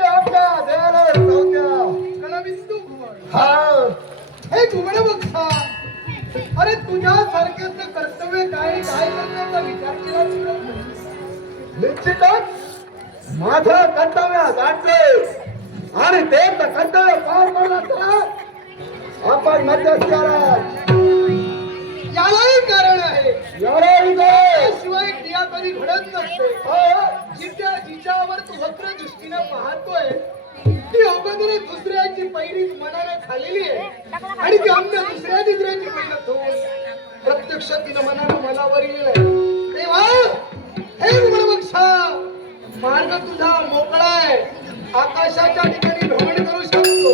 आमच्या देवाला चौथ्या कलाविंदू घुमड. हा हे घुमड बघा. अरे तुझ्या सारख्याचं कर्तव्य काय काय करण्याचा विचार केला तुला? निश्चितच माझं कर्तव्य गाठले आणि ते कर्तव्य पार करण्याचा आपण मध्यस्थाला यालाही कारण आहे. शिवाय क्रिया कधी घडत नसते. जिच्यावर तू वक्र दृष्टीने पाहतोय ती अगोदर दुसऱ्याची पैरी मनाने खाल्लेली आहे आणि ती अन्य दुसऱ्या तिसऱ्याची मेहनत होऊन प्रत्यक्ष तिनं मनानं मला वरलेलं आहे. तेव्हा हे गुणवक्षा मार्ग तुझा मोकळा आहे. आकाशाच्या ठिकाणी भ्रमण करू शकतो.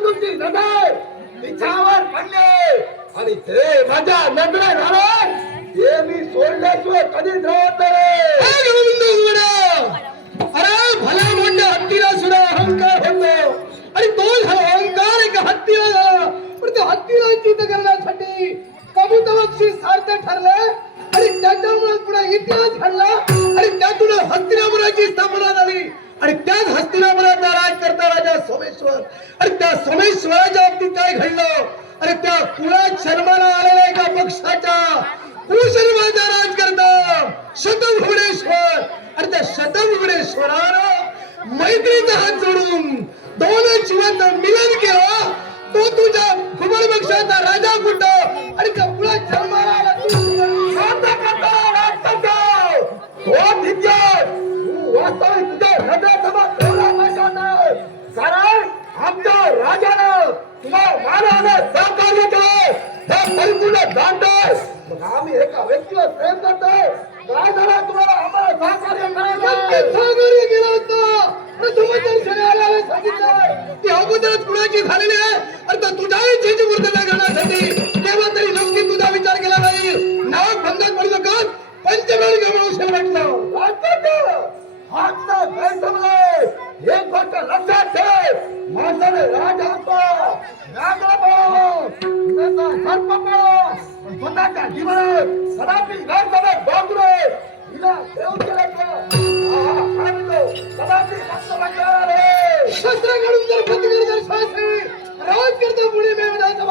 तुझी नजर तिच्यावर पडले आणि ते माझ्या नजरे घालून हे मी सोडल्याशिवाय कधीच राहत अरे भला मोठ्या हत्तीला सुद्धा अहंकार होतो आणि तो अहंकार एका हत्तीला झाला. पण त्या हत्तीला चित करण्यासाठी कबूतबक्षी सार्थ ठरले आणि त्याच्यामुळे पुढे इतिहास घडला आणि त्यातून हस्तिनापुराची स्थापना झाली आणि त्याच हस्तिनापुराचा राज करता राजा सोमेश्वर. आणि त्या सोमेश्वराच्या बाबतीत काय घडलं? अरे त्या कुळात शर्माला आलेल्या एका पक्षाच्या कुशर्माचा राज करता शतभुवनेश्वर आणि त्या शतभुवनेश्वरानं मैत्रीचा हात जोडून दोन जीवांचं मिलन केलं. तो तुझ्या घुमड पक्षाचा राजा कुठं आणि त्या कुळात शर्माला आला कारण आमच्या राजानं तुला मानानं सहकार्य केलं हे परिपूर्ण जाणतोय. मग आम्ही एका व्यक्तीला प्रेम करतोय. काय झालं तुम्हाला आम्हाला सहकार्य करायचं? सहकार्य केलं होतं सांगितलं ती अगोदरच कुणाची झालेली आहे. आता तुझ्याही चीची पूर्तता करण्यासाठी तेव्हा तरी नक्की तुझा विचार केला नाही. नाव बंधन पडू नका. पंचमेळ गमन म्हटलं हातचा गैरसमज एक गोष्ट लक्षात ठेव. माणसाने राज असतो स्वतःच्या जीवनात कदापि गैरसमज बांधले हिला देव कदापि शस्त्र काढून जर पत्नी दर्शवायचे राज करता पुणे मेळाचा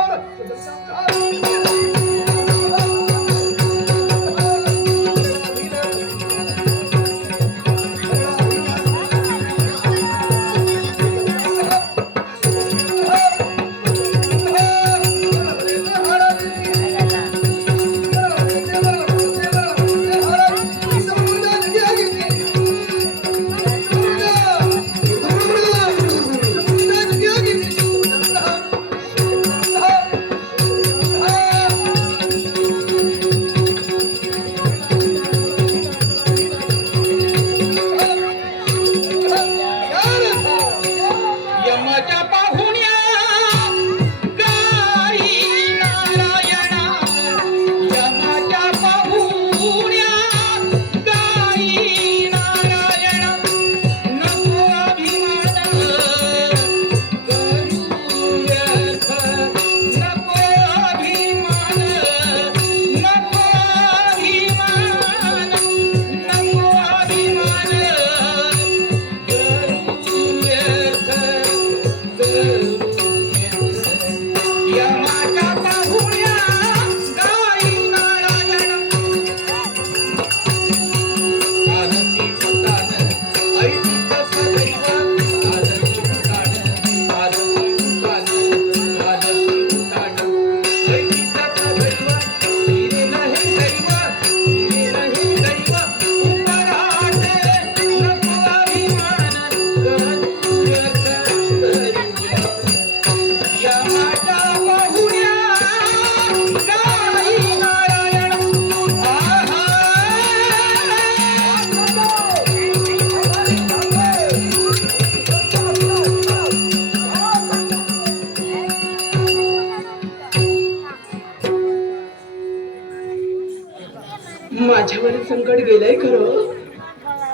माझ्यावर संकट गेलंय खरं,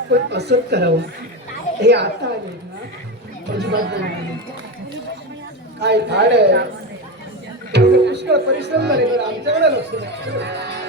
पण असंच करावं. हे आता आले ना अजिबात काय धाड आहे. पुष्कळ परिश्रम झाले, पण आमच्याकडे शुभेच्छा